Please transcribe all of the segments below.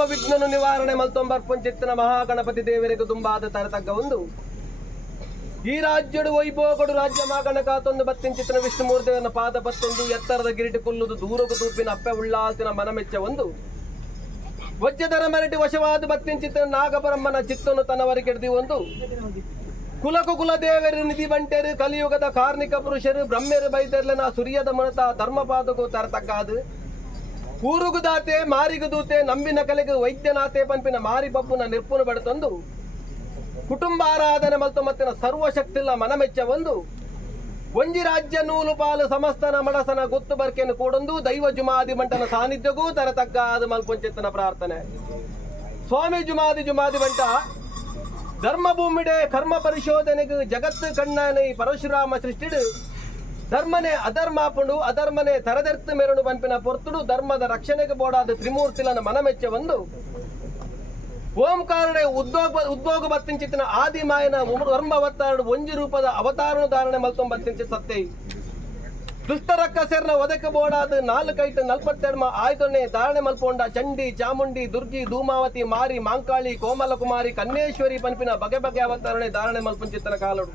ಸರ್ವ ವಿಘ್ನನು ನಿವಾರಣೆ ಮಲ್ತೊಂಬರ್ಪಂಚಿತ್ತಿನ ಮಹಾಗಣಪತಿ ದೇವರಿಗೆ ತುಂಬಾದ ತರತಗ್ಗ ಒಂದು ಈ ರಾಜ್ಯಡು ವೈಭವಗಳು ರಾಜ್ಯ ಮಾಗಣಕಾತೊಂದು ಬತ್ತಿಂಚಿತ್ತಿನ ವಿಷ್ಣುಮೂರ್ತಿಯವನ್ನ ಪಾದ ಬತ್ತೊಂದು ಎತ್ತರದ ಗಿರಿಟಿ ಕುಲ್ಲುದು ದೂರಕು ತೂಪಿನ ಅಪ್ಪೆ ಉಳ್ಳಾಲ್ತಿನ ಮನಮೆಚ್ಚ ಒಂದು ವಜ್ರದರ ಮರಟಿ ವಶವಾದ ಬತ್ತಿಂಚಿತ್ತಿನ ನಾಗಪರಮ್ಮನ ಚಿತ್ತನು ತನ್ನವರಿಗೆಡ್ದಿ ಒಂದು ಕುಲಕು ಕುಲದೇವರು ನಿಧಿ ಬಂಟೆರು ಕಲಿಯುಗದ ಕಾರ್ಮಿಕ ಪುರುಷರು ಬ್ರಹ್ಮೆರು ಬೈದರ್ಲನ ಸುರಿಯದ ಮನತ ಧರ್ಮಪಾದಗೂ ತರತಕ್ಕಾದು ಕೂರುಗುದಾತೆ ಮಾರಿಗುದೂತೆ ನಂಬಿನ ಕಲೆಗೆ ವೈದ್ಯನಾಥೆ ಪಂಪಿನ ಮಾರಿ ಬಪ್ಪುನ ನಿರ್ಪುನ ಬಡತಂದು ಕುಟುಂಬಾರಾಧನೆ ಮತ್ತಿನ ಸರ್ವಶಕ್ತಿಲ್ಲ ಮನಮೆಚ್ಚ ಒಂದು ಒಂಜಿ ರಾಜ್ಯ ನೂಲು ಪಾಲು ಸಮಸ್ತನ ಮಡಸನ ಗುತ್ತು ಬರ್ಕೆಯನ್ನು ಕೂಡೊಂದು ದೈವ ಜುಮಾದಿ ಮಂಟನ ಸಾನ್ನಿಧ್ಯಗೂ ತರತಕ್ಕಾದ ಮಲ್ಪಂಚಿತ್ತನ ಪ್ರಾರ್ಥನೆ ಸ್ವಾಮಿ ಜುಮಾದಿ ಬಂಟ ಧರ್ಮಭೂಮಿಡೆ ಕರ್ಮ ಪರಿಶೋಧನೆಗೆ ಜಗತ್ತು ಕಣ್ಣಾನೆ ಪರಶುರಾಮ ಸೃಷ್ಟಿಡು ಧರ್ಮನೆ ಅಧರ್ಮಾಪುಂಡು ಅಧರ್ಮನೆ ತರದೆರ್ತು ಮೆರಡು ಪಂಪಿನ ಪೊರ್ತುಡು ಧರ್ಮದ ರಕ್ಷಣೆಗೆ ಬೋಡಾದ ತ್ರಿಮೂರ್ತಿಲನ ಮನಮೆಚ್ಚ ಒಂದು ಓಂಕಾರಡೆ ಉದ್ಯೋಗ ಬತ್ತಿಂಚಿತ್ತಿನ ಆದಿಮಾಯನ ಧರ್ಮವತ್ತಾರಡು ಒಂಜಿ ರೂಪದ ಅವತಾರನು ಧಾರಣೆ ಮಲ್ತೊಂಬತ್ತಿಂಚಿ ಸತ್ತೈ ದುಷ್ಟರಕ್ಕಸೆರ್ನ ಒದಕ ಬೋಡಾದ 4-42 ಆಯ್ತೊನ್ನೆ ಧಾರಣೆ ಮಲ್ಪೊಂಡ ಚಂಡಿ ಚಾಮುಂಡಿ ದುರ್ಗಿ ಧೂಮಾವತಿ ಮಾರಿ ಮಾಂಕಾಳಿ ಕೋಮಲ ಕುಮಾರಿ ಕನ್ನೇಶ್ವರಿ ಪಂಪಿನ ಬಗೆ ಬಗೆ ಅವತಾರಣೆ ಧಾರಣೆ ಮಲ್ಪಂಚಿತ್ತನ ಕಾಲಡು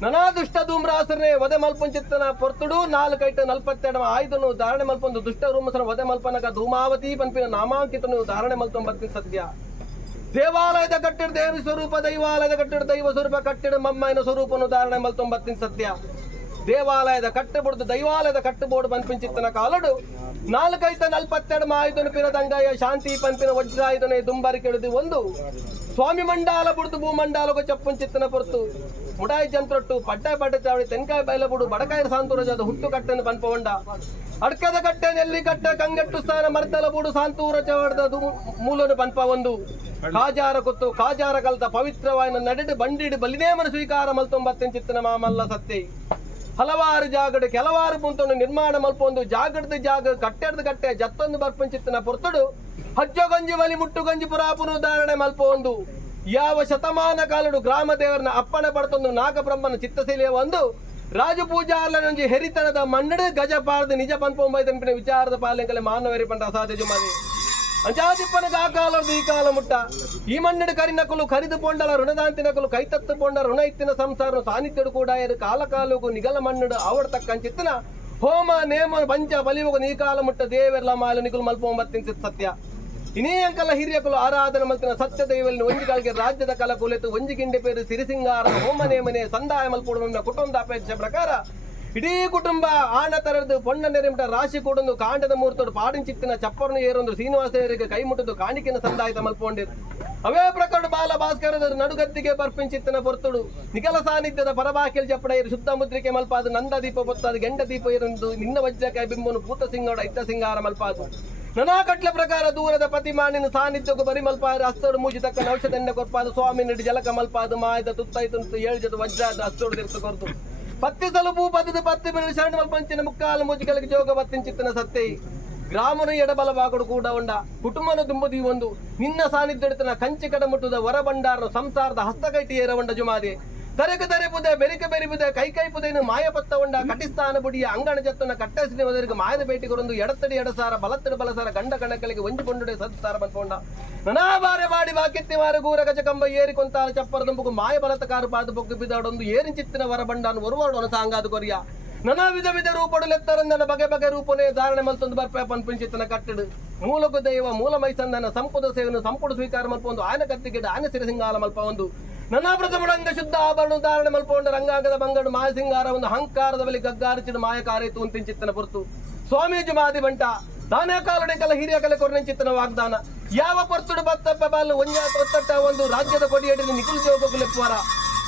ನನಾ ದುಷ್ಟ ಧೂಮ್ರಾಸರನೆ ಒದೆ ಮಲ್ಪಂಚಿತ್ತನ ಪೊರ್ತುಡು 4-42 ಆಯ್ದನು ಧಾರಣೆ ಮಲ್ಪೊಂದು ದುಷ್ಟ ರೂಮಸನ ಒದೆ ಮಲ್ಪನಗ ಧೂಮಾವತಿ ಪಂಪಿನ ನಾಮಾಂಕಿತನು ಧಾರಣೆ ಮಲ್ತೊಂಬತ್ತಿನ ಸದ್ಯ ದೇವಾಲಯದ ಕಟ್ಟಿಡ ದೇವಿ ಸ್ವರೂಪ ದೈವಾಲಯದ ಕಟ್ಟಿಡ ದೈವ ಸ್ವರೂಪ ಕಟ್ಟಿಡ ಮಮ್ಮಯ್ಯನ ಸ್ವರೂಪನು ಧಾರಣೆ ಮಲ್ತೊಂಬತ್ತಿನ ಸತ್ಯ ದೇವಾಲಯದ ಕಟ್ಟುಬುಡ್ದು ದೈವಾಲಯದ ಕಟ್ಟುಬೋಡು ಪಂಪಿಂಚಿತ್ತನ ಕಾಲಡು 4-42 ಆಯ್ದನು ಪಿರದಂಗಯ್ಯ ಶಾಂತಿ ಪಂಪಿನ ವಜ್ರಾಯುಧನೆ ದುಂಬರಿ ಕೆಡದು ಒಂದು ಸ್ವಾಮಿ ಮಂಡಾಲ ಬುಡ್ದು ಭೂಮಂಡಾಲಗು ಚಪ್ಪುಂಚಿತ್ತನ ಪೊರ್ತು ಮುಡಾಯಿ ಜಂತ್ರೊಟ್ಟು ಪಡ್ಡಾಯಿ ಪಡ್ಡೆ ಚಾವಡಿ ತೆನ್ಕಾಯಿ ಬೈಲಬುಡು ಬಡಕಾಯಿ ಸಾಂತೂರಜಾದ ಹುಟ್ಟು ಕಟ್ಟೆನ ಪಂಪವಂಡ ಅಡ್ಕದ ಕಟ್ಟೆ ನೆಲ್ಲಿ ಕಟ್ಟೆ ಕಂಗೆಟ್ಟು ಸ್ಥಾನ ಮರ್ದಲ ಬುಡು ಸಾಂತೂರ ಚವಡದ ಮೂಲನು ಪಂಪ ಒಂದು ಕಾಜಾರ ಕೊತ್ತು ಕಾಜಾರ ಕಲ್ತ ಪವಿತ್ರವಾಯನ ನಡೆದು ಬಂಡಿಡು ಬಲಿನೇಮನ ಸ್ವೀಕಾರ ಮಲ್ತೊಂಬತ್ತೆಂಚಿತ್ತನ ಮಾಮಲ್ಲ ಸತ್ಯ ಹಲವಾರು ಜಾಗಡು ಕೆಲವಾರು ಪುಂತೊಂದು ನಿರ್ಮಾಣ ಮಲ್ಪೊಂದು ಜಾಗಡ್ದ ಜಾಗ ಕಟ್ಟೆಡ್ದ ಕಟ್ಟೆ ಜತ್ತೊಂದು ಬರ್ಪಂಚಿತ್ತನ ಪೊರ್ತುಡು ಹಜ್ಜೊಗಂಜಿ ಬಲಿ ಮುಟ್ಟುಗಂಜಿ ಪುರಾಪುನ ಉದಾಹರಣೆ ಮಲ್ಪೊಂದು ಯಾವ ಶತಮಾನ ಕಾಲಡು ಗ್ರಾಮ ದೇವರನ್ನ ಅಪ್ಪಣೆ ಪಡ್ತೊಂದು ನಾಗಬ್ರಹ್ಮನ ಚಿತ್ತಶೈಲಿಯ ಒಂದು ರಾಜಪೂಜಾರ್ಲನೊಂಜಿ ಹೆರಿತನದ ಮಣ್ಣಡು ಗಜಪಾರ್ದು ನಿಜ ಪಂಪೊಂಬೈ ತಂಪಿನ ವಿಚಾರದ ಪಾಲೆಂಕಲೆ ಮಾನವೇರಿ ಪಂಡ ಅಸಾಧ್ಯ ಜುಮಾದಿ ಅಂಜಾದಿಪ್ಪನಗ ಆ ಕಾಲದ್ದು ಈ ಕಾಲ ಮುಟ್ಟ ಈ ಮಣ್ಣಡು ಕರಿನಕಲು ಕರಿದು ಪೊಂಡಲ ಋಣದಾಂತಿನಕಲು ಕೈತತ್ತು ಪೊಂಡ ಋಣ ಇತ್ತಿನ ಸಂಸಾರ ಸಾನ್ನಿಧ್ಯಡು ಕೂಡ ಕಾಲ ಕಾಲಗೂ ನಿಗಲ ಮಣ್ಣಡು ಅವಡತಕ್ಕಂಚಿತ್ತಿನ ಹೋಮ ನೇಮ ಪಂಚ ಬಲಿವಗು ನೀ ಕಾಲ ಮುಟ್ಟ ದೇವೆರ್ಲ ಮಾಲು ನಿಗುಲು ಮಲ್ಪೊಂಬತ್ತಿನ ಸತ್ಯ ಇನ್ನೇ ಅಂಕಲ ಹಿರಿಯಕಲು ಆರಾಧನೆ ಮಲ್ತಿನ ಸತ್ಯ ದೈವಲ್ಲಿ ಒಂಜಿಗಳಿಗೆ ರಾಜ್ಯದ ಕಲ ಕುಲೆತು ಒಂಜಿಗಿಂಡೆ ಪೇರು ಸಿರಿಸಿಂಗಾರ ಹೋಮ ನೇಮನೆ ಸಂದಾಯ ಮಲ್ಪುಡ ಕುಟುಂಬ ಅಪೇಕ್ಷೆ ಪ್ರಕಾರ ಇಡೀ ಕುಟುಂಬ ಆಣ ತರದು ಪೊಣ್ಣ ನೆರೆಮಟ ರಾಶಿ ಕೂಡೊಂದು ಕಾಂಡದ ಮೂರ್ತೋಡು ಪಾಡಿಂಚಿತ್ತಿನ ಚಪ್ಪರನು ಏರೊಂದು ಶ್ರೀನಿವಾಸರಿಗೆ ಕೈ ಮುಟ್ಟದು ಕಾಣಿಕೆನ ಸಂದಾಯತ ಮಲ್ಪೊಂಡಿರು ಅವೇ ಪ್ರಕರಣ ಬಾಲ ಭಾಸ್ಕರದ ನಡುಗತ್ತಿಗೆ ಬರ್ಪಿಂಚಿತ್ತಿನ ಪೊರ್ತುಡು ನಿಖಲ ಸಾನ್ನಿಧ್ಯದ ಪರಬಾಕಿಲ್ ಚಪ್ಪಡ ಶುದ್ಧ ಮುದ್ರಿಕೆ ಮಲ್ಪಾದು ನಂದ ದೀಪ ಬೊತ್ತಾದು ಗೆಂಡ ದೀಪ ಇರಂದು ನಿನ್ನ ವಜ್ರಕಾಯ ಬಿಂಬನು ಪೂತ ಸಿಂಗೋಡ ಇತ್ತ ಸಿಂಗಾರ ಮಲ್ಪಾದು ನನಾ ಕಟ್ಲ ಪ್ರಕಾರ ದೂರದ ಪ್ರತಿಮಾನಿನ ಸಾನ್ನಿಧ್ಯಕ್ಕೂ ಬರಿ ಮಲ್ಪಾದು ಹಸ್ತೋಡು ಮೂಜಿತಕ್ಕ ನೌಷಧೆಂಡ ಕೊರ್ಪಾದು ಸ್ವಾಮಿ ನಡಿ ಜಲಕ ಮಲ್ಪಾದು ಮಾಯದ ತುತ್ತಾಯ್ತು ಏಳ್ಜದು ವಜ್ರಾದ ಹಸ್ತೋಡು ತಿರ್ತು ಕೊರ್ದು ಪತ್ತಿ ಸಲುಪು ಪದದ ಪತ್ತಿ ಬೆಳೆ ಶರಣ ಮಲ್ಪಂಚಿನ ಮುಕ್ಕಾಲು ಮೂಜಿಗಳಿಗೆ ಜೋಗ ಬತ್ತಿಂಚಿತ್ತಿನ ಸತ್ತೈ ಗ್ರಾಮನು ಎಡಬಲ ಬಾಗಡು ಕೂಡ ಉಂಡ ಕುಟುಂಬನ ತುಂಬುದಿ ಒಂದು ನಿನ್ನ ಸಾನ್ನಿಧ್ಯಡಿತನ ಕಂಚಿ ಕಡಮುಟ್ಟುದ ಹೊರಬಂಡಾರನು ಸಂಸಾರದ ಹಸ್ತಕೈಟಿ ಏರವಂಡ ಜುಮಾದಿ ತರೆಕು ತರೆಪುದೆ ಬೆರಿಕೆ ಬೆರಿಪುದೆ ಕೈ ಪುದೇನು ಮಾಯ ಪತ್ತ ಉಂಡ ಕಟಿಸ್ತಾನ ಬುಡಿಯ ಅಂಗಣ ಜತ್ತನ ಕಟ್ಟಸಿನ ಮೊದಲಿಗೆ ಮಾಯದ ಬೇಟಿಗೊರೊಂದು ಎಡತಡಿ ಎಡಸಾರ ಬಲತ್ತಡಿ ಬಲಸಾರ ಗಂಡ ಕಣಕಲಿಗೆ ಒಂಜಿಕೊಂಡುಡೆ ಸತ್ತಾರ ಬಂದ್ಕೊಂಡ ನನಾ ಬಾರೆ ಮಾಡಿ ಬಾಕಿತ್ತಿ ಮಾರು ಗೂರ ಗಜಕಂಬ ಏರಿಕೊಂತಾಲ ಚಪ್ಪರ ದಂಬುಗು ಮಾಯ ಬಲತ ಕಾರು ಪಾದು ಬೊಗ್ಗು ಬಿದ್ದಾಡೊಂದು ಏರಿಂಚಿತ್ತಿನ ಹೊರಬಂಡಾನು ಒರುವಾಡೋನು ಸಾಂಗಾದು ಕೊರಿಯ ನನಾ ವಿಧ ವಿಧ ರೂಪಡು ಲೆತ್ತರಂದನ ಬಗೆ ಬಗೆ ರೂಪನೇ ಧಾರಣೆ ಮಲ್ತೊಂದು ಬರ್ಪೆ ಪಂಪಿಂಚಿತ್ತನ ಕಟ್ಟಡು ಮೂಲಕು ದೈವ ಮೂಲ ಮೈಸಂದನ ಸಂಪುಟ ಸೇವನು ಸಂಪುಟ ಸ್ವೀಕಾರ ಮಲ್ಪೊಂದು ಆನೆ ಕತ್ತಿಗಿಡ ಆನೆ ಸಿರಸಿಂಗಾಲ ಮಲ್ಪ ಒಂದು ನನ್ನ ಪ್ರಥಮರಂಗ ಶುದ್ಧ ಆಭರಣ ಧಾರಣೆ ಮಲ್ಪೊಂಡ ರಂಗಾಂಗದ ಬಂಗಡು ಮಾಯ ಸಿಂಗಾರ ಒಂದು ಅಹಂಕಾರದ ಬಳಿ ಗಗ್ಗಾರಿಚಿಡು ಮಾಯಕಾರೇತು ಅಂತಿಂಚಿತ್ತನ ಪೊರ್ತು ಸ್ವಾಮಿ ಜುಮಾದಿ ಬಂಟ ದಾನ ಕಾಲಡೆ ಕಲ ಹಿರಿಯ ಕಲೆ ಕೊರ್ನೆಂಚಿತ್ತನ ವಾಗ್ದಾನ ಯಾವ ಪೊರ್ತುಡು ಬತ್ತಪ್ಪ ಬಾಲು ಒತ್ತಟ್ಟ ಒಂದು ರಾಜ್ಯದ ಕೊಡಿಯಡಿನ ನಿಖುಲ್ ಜೋಗು ಲೆಪ್ಪುವರ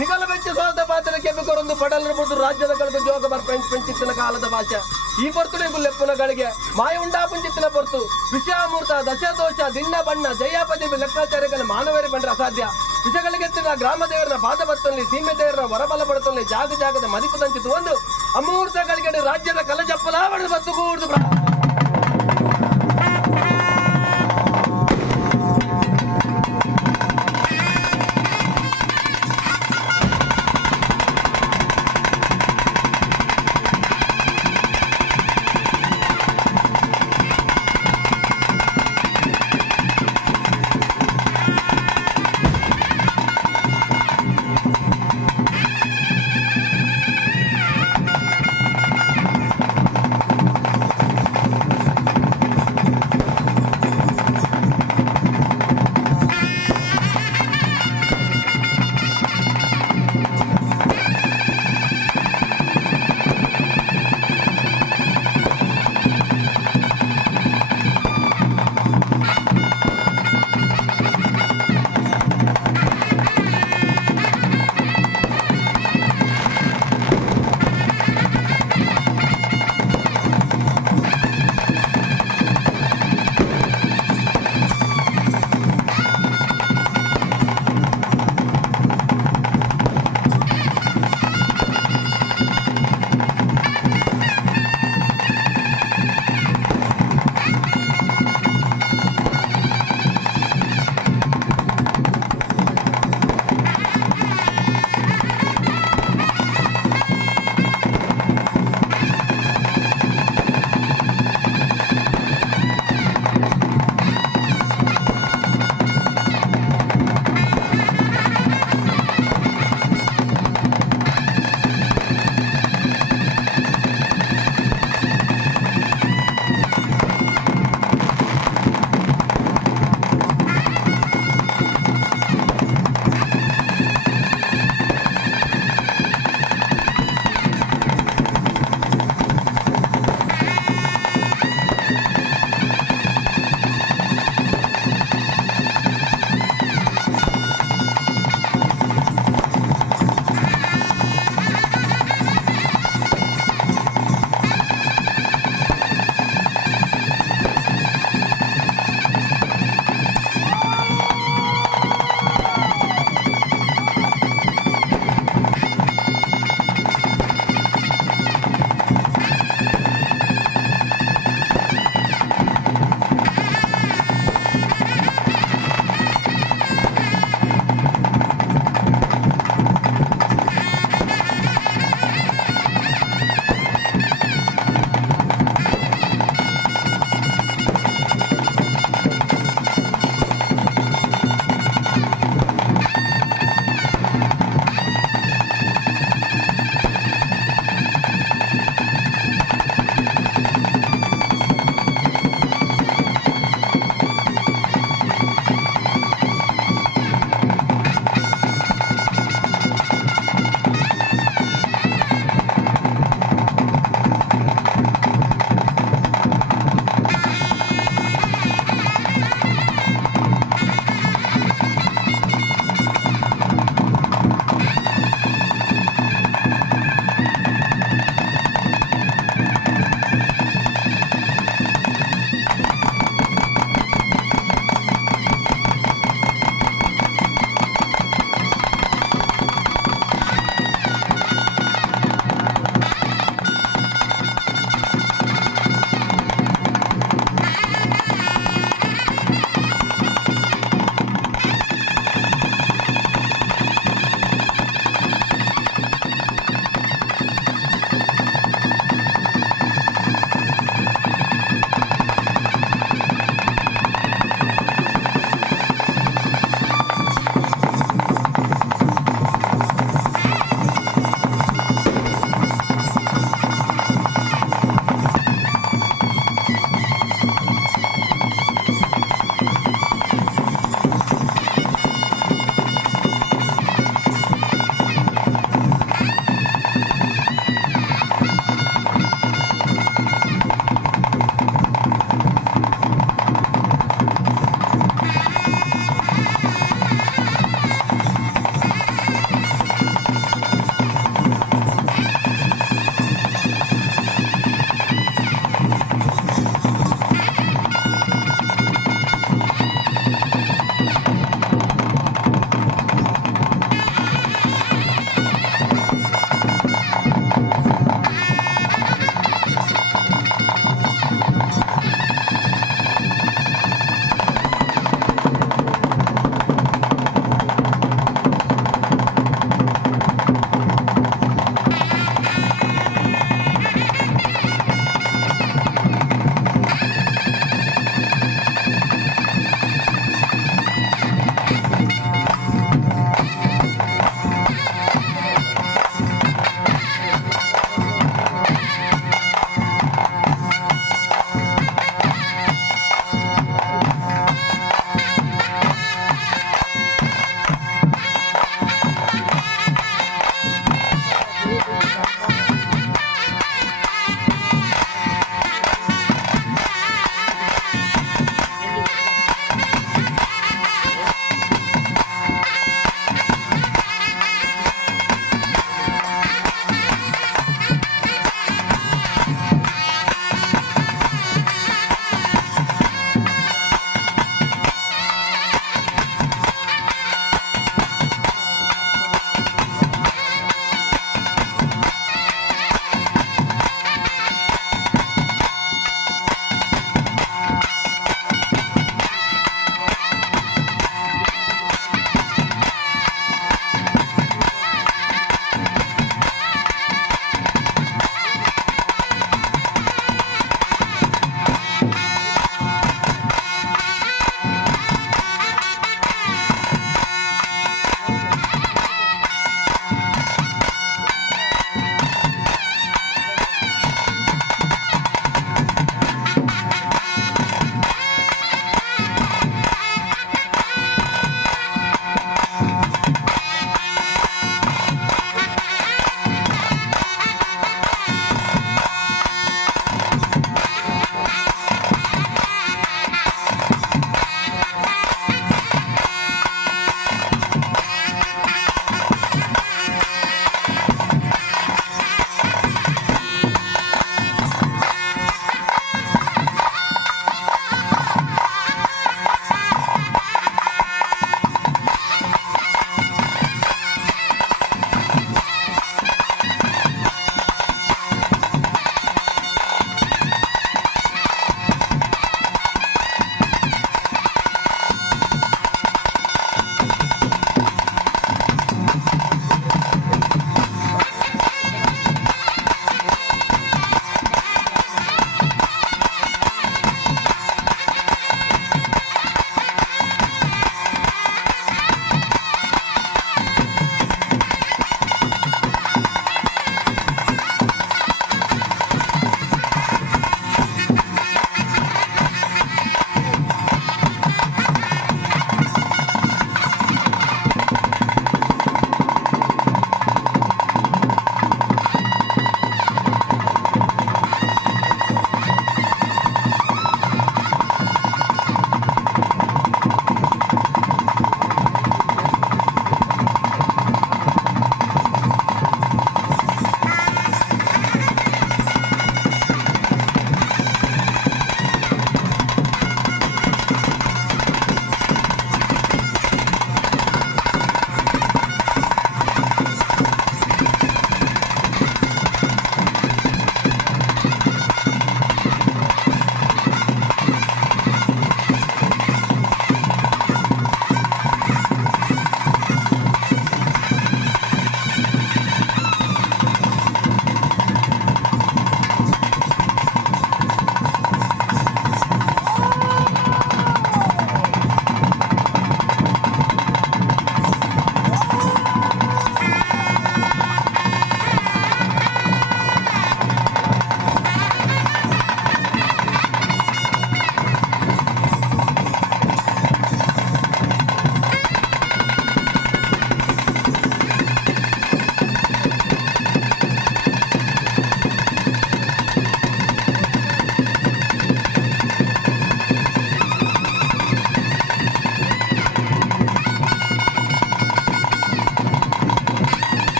ನಿಗಲ ಬೆಚ್ಚ ಸೋದ ಪಾತ್ರ ಕೆಬ್ಬಿ ಪಡಲರ ಬುದು ರಾಜ್ಯದ ಕಳೆದು ಜೋಗ ಪಂಚಿತ್ತಿನ ಕಾಲದ ಭಾಷೆ ಈ ಪೊರ್ತುಡೆಗೂ ಲೆಪ್ಪುನಗಳಿಗೆ ಮಾಯ ಉಂಡಾಪುಂಚಿತ್ತಿನ ಪೊರ್ತು ವಿಷಯಾಮೂರ್ತ ದಶದೋಷ ದಿನ್ನ ಬಣ್ಣ ಜಯಾಪತಿ ಲೆಕ್ಕಾಚಾರ್ಯಗಳ ಮಾನವೇರಿ ಬಂಡ್ರೆ ಅಸಾಧ್ಯ ವಿಷಗಳಿಗೆತ್ತಿನ ಗ್ರಾಮ ದೇವರನ್ನ ಪಾದ ಬತ್ತಲ್ಲಿ ಸೀಮೆ ದೇವರನ್ನ ಹೊರಬಲ ಪಡುತ್ತಲ್ಲಿ ಜಾಗದ ಮದಿಪು ತಂಚಿತು ಒಂದು ಅಮೂರ್ತಗಳಿಗೆ ರಾಜ್ಯದ ಕಲಜಪ್ಪಲ ಬಡ್ದು ಬತ್ತು ಕೂಡ್ದು